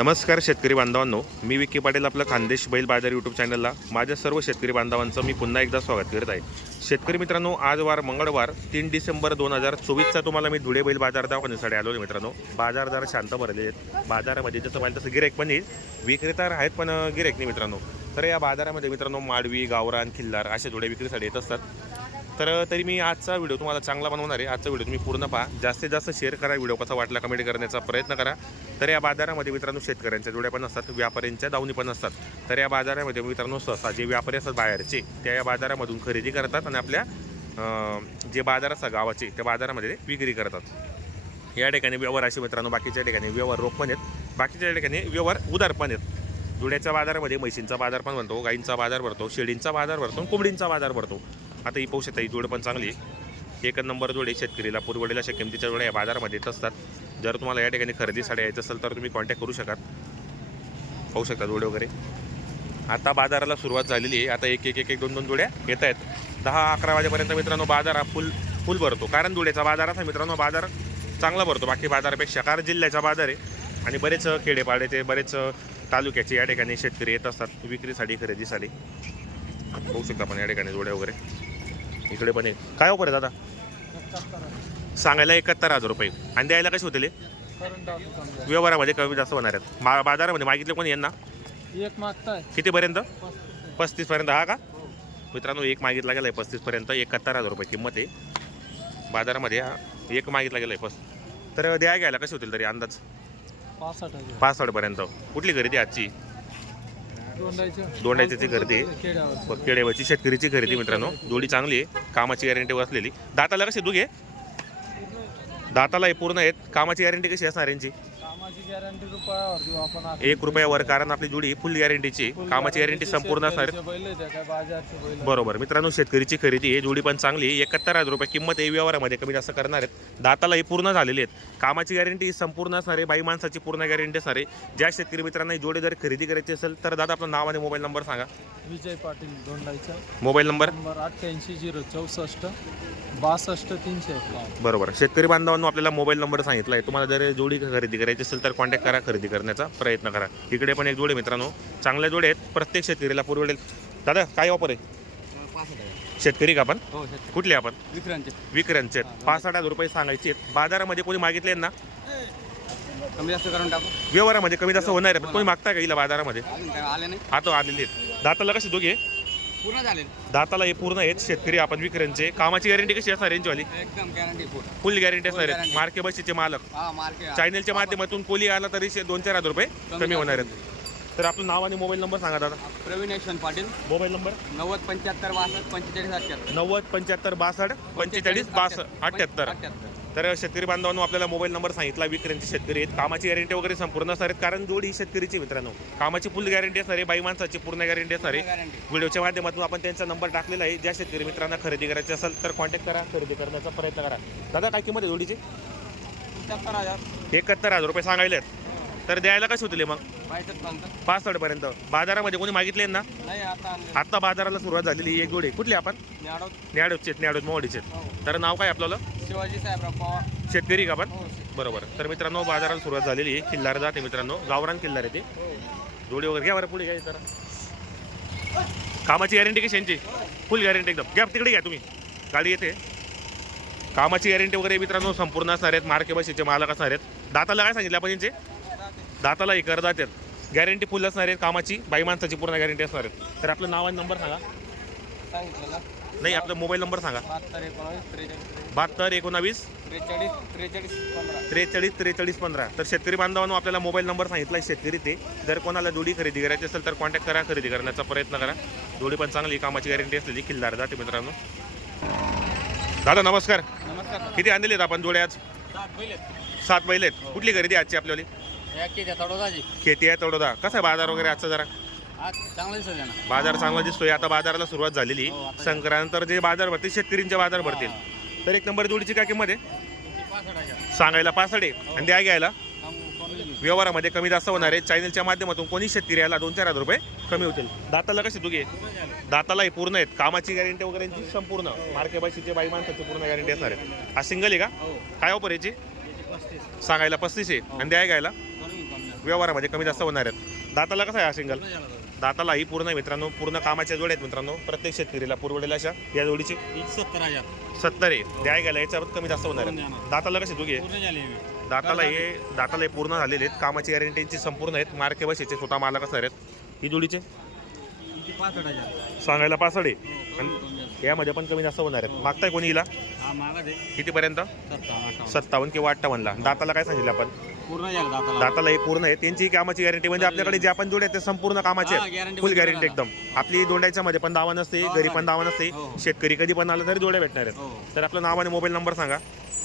नमस्कार शेतकरी बांधवांनो मी विकी पाटील आपलं खानदेश बैल बाजार यूट्यूब चॅनलला माझ्या सर्व शेतकरी बांधवांचं मी पुन्हा एकदा स्वागत करत आहे. शेतकरी मित्रांनो आज वार मंगळवार तीन डिसेंबर दोन हजार चोवीसचा तुम्हाला मी धुळे बैल बाजार दाखवण्यासाठी आलो आहे मित्रांनो. बाजार जरा शांत भरले आहेत. बाजारामध्ये जसं पाहिजे तसं गिरेक पण येईल. विक्रेता आहेत पण गिरेक नाही मित्रांनो. तर या बाजारामध्ये मित्रांनो माडवी गावरान खिल्लार असे धुळे विक्रीसाठी येत असतात. तर तरी मी आजचा व्हिडिओ तुम्हाला चांगला बनवणार आहे. आजचा व्हिडिओ तुम्ही पूर्ण पहा. जास्तीत जास्त शेअर करा व्हिडिओ कसा वाटला कमेंट करण्याचा प्रयत्न करा. तर या बाजारामध्ये मित्रांनो शेतकऱ्यांच्या जोड्या पण असतात व्यापाऱ्यांच्या दावणी पण असतात. तर या बाजारामध्ये मित्रांनो सहसा जे व्यापारी असतात बाहेरचे त्या या बाजारामधून खरेदी करतात आणि आपल्या जे बाजार असतात गावाचे त्या बाजारामध्ये ते विक्री करतात. या ठिकाणी व्यवहार असे मित्रांनो बाकीच्या ठिकाणी व्यवहार रोख पण आहेत. बाकीच्या ठिकाणी व्यवहार उदार पण आहेत. धुळ्याच्या बाजारामध्ये म्हशींचा बाजार पण भरतो गाईंचा बाजार भरतो शेळींचा बाजार भरतो कोंबडींचा बाजार भरतो. आता ही पाहू शकता ही जोड पण चांगली आहे. एक नंबर जोडे शेतकरीला. पुरवडेला अशा किमतीच्या जोड्या या बाजारामध्ये येत असतात. जर तुम्हाला या ठिकाणी खरेदीसाठी यायचं असेल तर तुम्ही कॉन्टॅक्ट करू शकाल. पाहू शकता जोडे वगैरे. आता बाजाराला सुरुवात झालेली आहे. आता एक एक एक एक दोन दोन जोड्या येत आहेत. दहा अकरा वाजेपर्यंत मित्रांनो बाजार हा फुल फुल भरतो. कारण धुळेचा बाजार असा मित्रांनो बाजार चांगला भरतो. बाकी बाजारापेक्षा कारण जिल्ह्याचा बाजार आहे. आणि बरेच खेडेपाड्याचे बरेच तालुक्याचे या ठिकाणी शेतकरी येत असतात. विक्रीसाठी खरेदीसाठी पाहू शकता आपण या ठिकाणी जोड्या वगैरे. इकडे पण आहे काय ऑफर आहे दादा? सांगायला एकाहत्तर हजार रुपये. आणि द्यायला कसे होतील? व्यवहारामध्ये कमी जास्त होणार आहेत. मा बाजारामध्ये मागितले कोणी यांना? एक मागताय. कितीपर्यंत? पस्तीसपर्यंत हा का? मित्रांनो एक मागितला गेला आहे पस्तीसपर्यंत. एकाहत्तर हजार रुपये किंमत आहे. बाजारामध्ये हा एक मागितला गेला आहे पस्त तर द्या घ्यायला कसे होतील तरी अंदाज? पासष्ट पासष्टपर्यंत. कुठली खरेदी आजची? दोंडायचं दोंडायची खरेदी आहे. खेड्यावर शेतकरीची खरेदी मित्रांनो. दोडी चांगली आहे कामाची गॅरंटी असलेली दाताला कशी दुघे दाताला हे पूर्ण आहेत कामाची गॅरंटी कशी असणार यांची? कामाची गॅरंटी रुपयावर देऊ आपण आता. एक रुपयावर कारण आपली जोडी फुल गॅरंटीची Full कामाची गॅरंटी guarantee संपूर्ण असणार आहे. शेतकरीचे बैल आहेत, काय बाजारचे बैल आहेत. बरोबर. मित्रांनो शेतकरीची खरेदी आहे. जोडी पण चांगली आहे. एकाहत्तर हजार रुपये किंमत आहे. व्यवहारामध्ये कमी जास्त करणार आहेत. दाताला ही पूर्ण झालेली आहेत. कामाची गॅरंटी संपूर्ण असणार आहे बाई माणसाची पूर्ण गॅरंटी असणार आहे ज्या शेतकरी मित्रांना ही जोडी जर खरेदी करायची असेल तर दादा आपलं नाव आणि मोबाईल नंबर सांगा. Vijay Patil Dondaicha mobile number? Number अठ्ठ्याऐंशी झिरो चौसष्ट. बासष्ट तीनशे. बरोबर. शेतकरी बांधवांनो आपल्याला मोबाईल नंबर सांगितला आहे तुम्हाला जर जोडी खरेदी करायची असेल तर कॉन्टॅक्ट करा खरेदी करण्याचा प्रयत्न करा. इकडे पण एक जोडे मित्रांनो. चांगल्या जोडे आहेत. प्रत्येक शेतकरीला पुरवडेल दादा काय ऑफर आहे? शेतकरी का आपण? हो कुठले आपण? विक्रांचे पाच आठ हजार रुपये सांगायचे आहेत. बाजारामध्ये कोणी मागितले ना? कमी जास्त करून टाकू. व्यवहारामध्ये कमी जास्त होणार आहे पण कोणी मागता का हिला बाजारामध्ये? आता आलेले आहेत. दाताला कसे दोघे? पूर्ण झाले दाताला हे पूर्ण आहेत शेतकरी आपण विक्रांतचे कामाची गॅरंटी कशी असणार यांचीवाली एकदम गॅरंटी फुल फुल गॅरंटी असणार आहे. मार्के बशीचे मालक. हा मार्केट चॅनलच्या माध्यमातून कोली आला तरी शे- दोन चार हजार रुपये कमी होणार आहेत. तर आपलं नाव आणि मोबाईल नंबर सांगा दादा. प्रवीण यशवंत पाटील. Mobile number? नव्वद पंच्याहत्तर बासष्ट पंचेचाळीस अठ्ठ्याहत्तर नव्वद पंच्याहत्तर बासष्ट पंचेचाळीस बासष्ट अठ्ठ्याहत्तर तर शेतकरी बांधवांनो आपल्याला मोबाईल नंबर सांगितला विक्रेंचे शेतकरी आहेत. कामाची गॅरंटी वगैरे संपूर्ण असणार आहेत कारण जोडी ही शेतकरीची मित्रांनो. कामाची फुल गॅरंटी असणार आहे बाई माणसाची पूर्ण गॅरंटी असणार आहे. व्हिडिओच्या माध्यमातून आपण त्यांचा नंबर टाकलेला आहे. ज्या शेतकरी मित्रांना खरेदी करायची असेल तर कॉन्टॅक्ट करा. खरेदी करण्याचा प्रयत्न करा. दादा काय किंमत आहे जोडीची? पंच्याहत्तर हजार. एकाहत्तर हजार रुपये सांगायले तर द्यायला कसे होतील मग? पंत पासष्टपर्यंत. बाजारामध्ये कोणी मागितले ना? आता बाजाराला सुरुवात झालेली. एक जोडी कुठली आपण? न्याडो न्याडोचे न्याडोच मोडीचे हो. तर नाव काय आपल्याला शिवाजी साहेबराव पवार. शेतकरी का आपण हो बरोबर. तर मित्रांनो बाजाराला सुरुवात झालेली आहे. किल्लार जाते मित्रांनो. गावरान किल्लार आहे ते. जोडी वगैरे घ्या बरं पुढे घ्या जरा कामाची गॅरंटी कशी यांची? फुल गॅरंटी एकदम. घ्या तिकडे घ्या तुम्ही. गाडी येते. कामाची गॅरंटी वगैरे मित्रांनो संपूर्ण असणार आहेत. मार्के बशीचे मालक असणार आहेत. दाताला काय सांगितलं आपण यांचे? दाताला हे करदात आहेत गॅरंटी फुल असणार आहेत. कामाची बाई माणसाची पूर्ण गॅरंटी असणार आहेत. तर आपलं नाव आणि नंबर सांगा. सांगितलं ना नाही आपला मोबाईल नंबर सांगा. बहात्तर एकोणावीस त्रेचाळीस बहात्तर एकोणावीस. त्रेचाळीस त्रेचाळीस पंधरा. त्रेचाळीस त्रेचाळीस पंधरा. तर शेतकरी बांधवांनो आपल्याला मोबाईल नंबर सांगितला आहे शेतकरी ते. जर कोणाला जोडी खरेदी करायची असेल तर कॉन्टॅक्ट करा खरेदी करण्याचा प्रयत्न करा. जोडी पण चांगली कामाची गॅरंटी असलेली खिल्लार जाते मित्रांनो. दादा नमस्कार. नमस्कार. किती आणलेले आहेत आपण जोडे आज? सात बैल आहेत. कुठली खरेदी आजची आपल्याली खेती आहे तोडोदा कसा आहे बाजार वगैरे आजचा जरा? आज चांगलं दिसत ना बाजार चांगला दिसतोय. आता बाजाराला सुरुवात झालेली. हो, आता संक्रांतर जे बाजार भरतील शेतकरींचे बाजार भरतील. तर एक नंबर जोडीची काय किंमत आहे? पासष्ट हजार सांगायला आहे. आणि द्या घ्यायला. व्यवहारामध्ये कमी जास्त होणार आहे. चॅनलच्या माध्यमातून कोणी शेतकरी याला दोन चार हजार रुपये कमी होतील. दाताला कशी तुगे दाताला हे पूर्ण आहेत. कामाची गॅरंटी वगैरे यांची संपूर्ण. मार्केबाशीचे बाई माणसाची पूर्ण गॅरंटी असणार आहे हा सिंगल आहे का? हो. काय ऑफर याची? पस्तीस. सांगायला पस्तीस आहे. आणि द्याय घ्यायला. व्यवहारामध्ये कमी जास्त होणार आहेत. दाताला कसं आहे हा सिंगल दाताला ही पूर्ण मित्रांनो. पूर्ण कामाच्या जोड्या आहेत मित्रांनो. प्रत्येक शेतकरीला पुरवडेल अशा या जोडीची. सत्तर हजार सत्तर आहे. द्याय गेला याच्यावर कमी जास्त होणार आहे. दाताला कसे दोघे? दाताला हे. दाताला हे पूर्ण झालेले आहेत. कामाची गॅरंटीची संपूर्ण आहेत. मार्के बसेचे स्वतः मालक असणार आहेत. ही जोडीचे? किती पासष्ट हजार सांगायला पासड आहे. आणि यामध्ये पण कमी जास्त होणार आहेत. मागताय कोणी हिला? हा मागा दे कितीपर्यंत? सत्तावन्न किंवा अठ्ठावन्नला. दाताला काय सांगितलं आपण? पूर्ण दाताला दाताला हे पूर्ण आहे. त्यांची कामाची गॅरंटी म्हणजे आपल्याकडे जे आपण जोडे आहेत ते संपूर्ण कामाचे हा, guarantee फुलमध्ये गॅरंटी एकदम. आपली दोंडायच्या मध्ये पण दावा नसते हो, घरी हो. पण दावा नसते. हो. शेतकरी कधी पण आलं तरी जोड्या भेटणार आहेत. तर आपलं नाव आणि मोबाईल नंबर सांगा.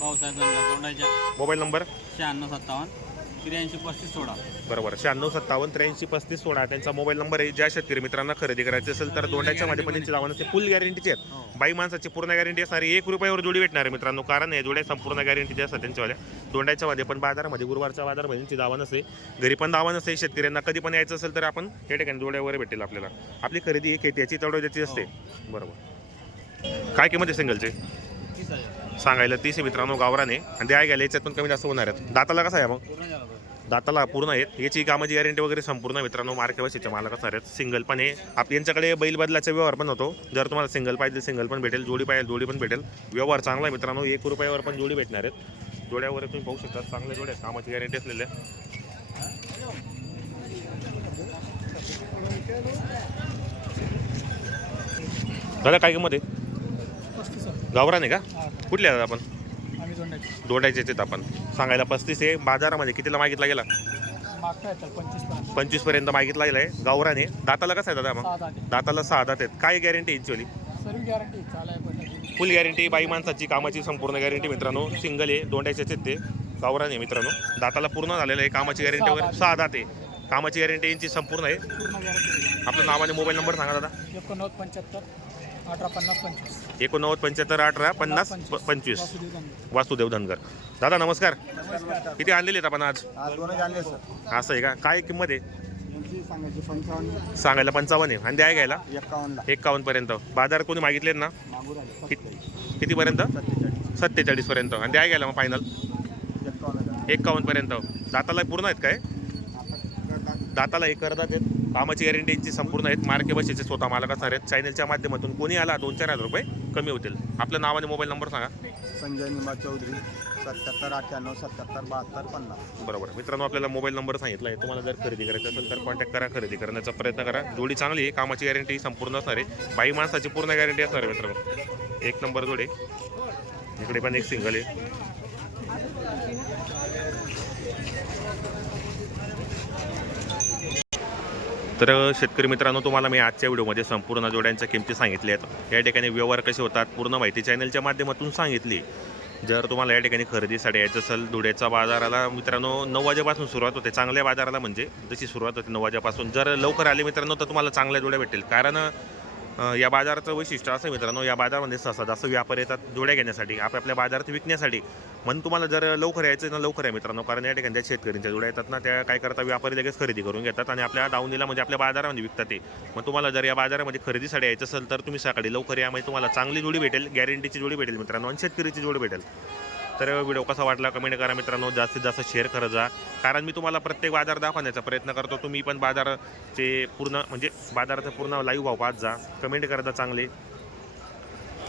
भाऊसाहेब धनगर तोंडाच्या मोबाईल नंबर? शहाण्णव सत्तावन्न. त्र्याऐंशी पस्तीस सोळा बरोबर. शहाण्णव सत्तावन्न त्र्याऐंशी पस्तीस सोळा त्यांचा मोबाईल नंबर आहे. ज्या शेतकरी मित्रांना खरेदी करायची असेल तर दोंडाच्या मध्ये पण त्यांची नसते फुल गॅरंटीची आहेत. हो. बाई माणसाची पूर्ण गॅरंटी असणारी एक रुपयावर जोडी भेटणार आहे मित्रांनो. कारण हे जोड्या संपूर्ण गॅरंटीचे असतात त्यांच्यावाल्या दोंडाच्या मध्ये पण बाजारामध्ये गुरुवारच्या बाजारामध्ये त्यांची दावा नसते घरी पण दावा नसते शेतकऱ्यांना कधी पण यायचं असेल तर आपण या ठिकाणी जोड्यावर भेटेल आपल्याला. आपली खरेदी एक आहे त्याची तेवढ्याची असते बरोबर. काय किंमत आहे सिंगलचे सांगायला तीस आहे मित्रांनो. गावराने आणि द्याय गेले याच्यात पण कमी जास्त होणार आहेत. दाताला कसं आहे मग? दाताला पूर्ण आहेत. याची कामाची गॅरंटी वगैरे संपूर्ण मित्रांनो. मार्केवशीच्या मालक असणार आहेत सिंगल पण आहे. आप यांच्याकडे बैल बदलाचा व्यवहार पण होतो. जर तुम्हाला सिंगल पाहिजे सिंगल पण भेटेल. जोडी पाहिजे जोडी पण भेटेल. व्यवहार चांगला आहे मित्रांनो. एक रुपयावर पण जोडी भेटणार आहेत. जोड्यावर तुम्ही पाहू शकता. चांगल्या जोड्या कामाची गॅरंटी असलेल्या. दादा काय किंमत आहे? गावरान आहे का? कुठले आहेत आपण? दोडायचे आहेत आपण. सांगायला पस्तीस आहे. बाजारामध्ये कितीला मागितला गेला? पंचवीसपर्यंत. मागितला गेलाय गावराने दाताला कसं आहे दादा मग? दाताला सहा दात आहेत. काय गॅरंटी ॲक्च्युअली फुल गॅरंटी बाई माणसाची कामाची संपूर्ण गॅरंटी मित्रांनो. सिंगल आहे. दोंड्याचे आहेत ते. गावराने मित्रांनो. दाताला पूर्ण झालेलं आहे. कामाची गॅरंटी वगैरे सहा दात. आहे कामाची गॅरंटी यांची संपूर्ण आहे. आपलं नाव आणि मोबाईल नंबर सांगा दादा. एकोणनव्वद पंच्याहत्तर. अठरा पन्नास पंचवीस. एकोणनव्वद पंच्याहत्तर अठरा पन्नास प- पंचवीस. वासुदेव धनगर. दादा नमस्कार. किती आणलेले आहेत आपण आज? आज दोनच आणले सर. असं आहे का? काय किंमत आहे? यांची सांगायची पंचावन्न सांगायला पंचावन्न आहे. आणि द्याय घ्यायला. एक्कावन्नला एकावन्न पर्यंत. बाजार कोणी मागितले ना? किती कितीपर्यंत? सत्तेचाळीस. सत्तेचाळीस पर्यंत. आणि द्याय घ्यायला मग फायनल एक्कावन्न पर्यंत. दाताला पूर्ण आहेत काय? दाताला एक करतात आहेत कामाची गॅरंटीची संपूर्ण आहेत. मार्के बसेचे स्वतः मालक असणार आहेत. चॅनलच्या माध्यमातून कोणी आला दोन चार हजार रुपये कमी होतील. आपलं नाव आणि मोबाईल नंबर सांगा. संजय निमा चौधरी सत्याहत्तर अठ्ठ्याण्णव सत्याहत्तर बहात्तर पन्नास. बरोबर. मित्रांनो आपल्याला मोबाईल नंबर सांगितला आहे. तुम्हाला जर खरेदी करायचं असेल तर कॉन्टॅक्ट करा. खरेदी करण्याचा प्रयत्न करा. जोडी चांगली आहे. कामाची गॅरंटी संपूर्ण असणार आहे. बाई माणसाची पूर्ण गॅरंटी असणार आहे मित्रांनो. एक नंबर जोडे. इकडे पण एक सिंगल आहे. तर शेतकरी मित्रांनो तुम्हाला मी आजच्या व्हिडिओमध्ये संपूर्ण जोड्यांच्या किमती सांगितल्या आहेत. या ठिकाणी व्यवहार कसे होतात पूर्ण माहिती चॅनलच्या माध्यमातून सांगितली. जर तुम्हाला या ठिकाणी खरेदीसाठी यायचं असेल धुळ्याच्या बाजाराला मित्रांनो नऊ वाजेपासून सुरुवात होते. चांगल्या बाजाराला म्हणजे जशी सुरुवात होते नऊ वाजेपासून. जर लवकर आले मित्रांनो तर तुम्हाला चांगल्या जोड्या भेटेल कारण या बाजाराचं वैशिष्ट्य असं मित्रांनो या बाजारामध्ये सहसा जास्त व्यापार येतात जोड्या घेण्यासाठी आपापल्या बाजारात विकण्यासाठी. म्हणून तुम्हाला जर लवकर यायचं ना लवकर आहे मित्रांनो कारण या ठिकाणी त्या शेतकऱ्यांच्या जोड्या येतात ना त्या काय करतात व्यापारी लगेच खरेदी करून घेतात आणि आपल्या दावणीला म्हणजे आपल्या बाजारामध्ये विकतात ते. मग तुम्हाला जर या बाजारामध्ये खरेदीसाठी यायचं असेल तर तुम्ही सकाळी लवकर या म्हणजे तुम्हाला चांगली जोडी भेटेल गॅरंटीची जोडी भेटेल मित्रांनो आणि शेतकरीची जोडी भेटेल. तर व्हिडिओ कसा वाटला कमेंट करा मित्रांनो. जास्तीत जास्त शेअर करत जा. कारण मी तुम्हाला प्रत्येक बाजार दाखवण्याचा प्रयत्न करतो. तुम्ही पण बाजाराचे पूर्ण म्हणजे बाजाराचं पूर्ण लाईव्ह भाव पाहत जा. कमेंट करत जा चांगले.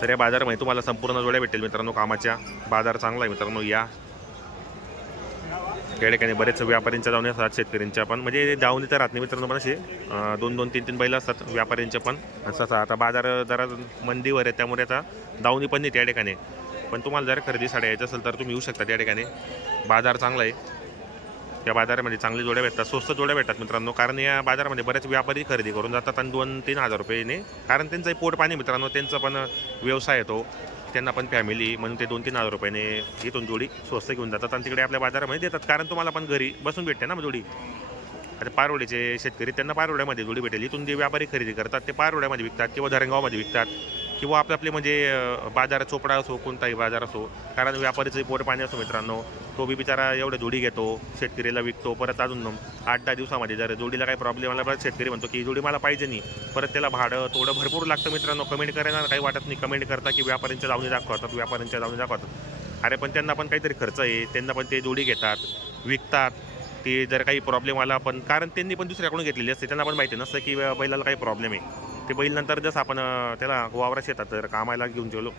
तर या बाजारामध्ये तुम्हाला संपूर्ण जोड्या भेटेल मित्रांनो. कामाच्या बाजार चांगला आहे मित्रांनो. या. या ठिकाणी बरेच व्यापाऱ्यांच्या जाऊन असतात शेतकऱ्यांच्या पण. म्हणजे जाऊन तर राहत नाही मित्रांनो पण असे. दोन दोन तीन तीन बैल असतात व्यापाऱ्यांच्या पण. असं आता बाजार जरा मंदीवर आहे. त्यामुळे आता दावणी पण नाही त्या ठिकाणी. पण तुम्हाला जर खरेदी साड्या यायचं असेल तर तुम्ही येऊ शकता त्या ठिकाणी. बाजार चांगला आहे. या बाजारामध्ये चांगली जोड्या भेटतात स्वस्त जोड्या भेटतात मित्रांनो. कारण या बाजारामध्ये बऱ्याच व्यापारी खरेदी करून जातात आणि दोन तीन हजार रुपयेने. कारण त्यांचंही पोट पाणी मित्रांनो त्यांचा पण व्यवसाय येतो त्यांना पण फॅमिली म्हणून ते दोन तीन हजार रुपयाने इथून जोडी स्वस्त घेऊन जातात आणि तिकडे आपल्या बाजारामध्ये देतात. कारण तुम्हाला पण घरी बसून भेटते ना जोडी. आता पारोड्याचे शेतकरी त्यांना पारोड्यामध्ये जोडी भेटेल. इथून जे व्यापारी खरेदी करतात ते पारोड्यामध्ये विकतात किंवा धरणगावमध्ये विकतात. किंवा आपले आपले म्हणजे बाजार चोपडा असो कोणताही बाजार असो कारण व्यापारीचं पोट पाणी असो मित्रांनो तो बी बिचारा एवढ्या जोडी घेतो शेतकरीला विकतो परत अजून आठ दहा दिवसामध्ये जर जोडीला काही प्रॉब्लेम आला परत शेतकरी म्हणतो की जोडी मला पाहिजे नाही. परत त्याला भाडं थोडं भरपूर लागतं मित्रांनो. कमेंट करायला काही वाटत नाही. कमेंट करता की व्यापाऱ्यांच्या जाऊनी दाखवतात व्यापाऱ्यांच्या जाऊनी दाखवतात. अरे पण त्यांना पण काहीतरी खर्च आहे. त्यांना पण ते जोडी घेतात विकतात. ते जर काही प्रॉब्लेम आला पण कारण त्यांनी पण दुसऱ्याकडून घेतलेली असते. त्यांना पण माहिती नसतं की बैलाला काही प्रॉब्लेम आहे. ते बैल नंतर जसं आपण त्याला वावरा शेतात तर कामाला घेऊन गेलो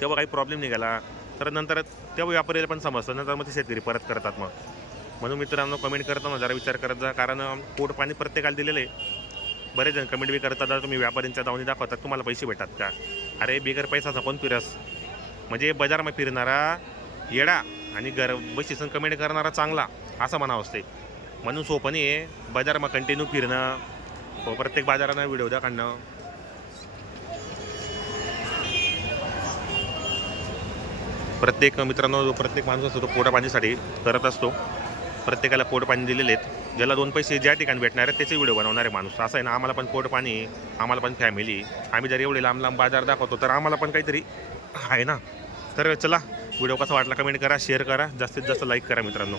तेव्हा काही प्रॉब्लेम निघाला. तर नंतर तेव्हा व्यापारीला पण समजतं नंतर मग ते शेतकरी परत करतात मग. म्हणून मित्रांनो कमेंट करताना जरा विचार करत जा कारण पोट पाणी प्रत्येकाला दिलेलं आहे. बरेच जण कमेंट बी करतात तुम्ही व्यापाऱ्यांच्या दावणी दाखवतात तुम्हाला पैसे भेटतात का? अरे बिगर पैसाचा पण फिरस. म्हणजे बाजारमा फिरणारा येडा आणि घर बशीसन कमेंट करणारा चांगला असं म्हणावं असते म्हणून सोपं नाही आहे बाजारमा कंटिन्यू फिरणं. हो प्रत्येक बाजारानं व्हिडिओ दाखवणं प्रत्येक मित्रांनो प्रत्येक माणूस असतो तो पोटापाणीसाठी करत असतो. प्रत्येकाला पोटपाणी दिलेले आहेत. ज्याला दोन पैसे ज्या ठिकाणी भेटणार आहेत त्याचे व्हिडिओ बनवणारे माणूस. असं आहे ना आम्हाला पण पोट पाणी आम्हाला पण फॅमिली आम्ही जर एवढे लांब लांब बाजार दाखवतो तर आम्हाला पण काहीतरी आहे ना. तर चला व्हिडिओ कसा वाटला कमेंट करा शेअर करा. जास्तीत जास्त लाईक करा मित्रांनो.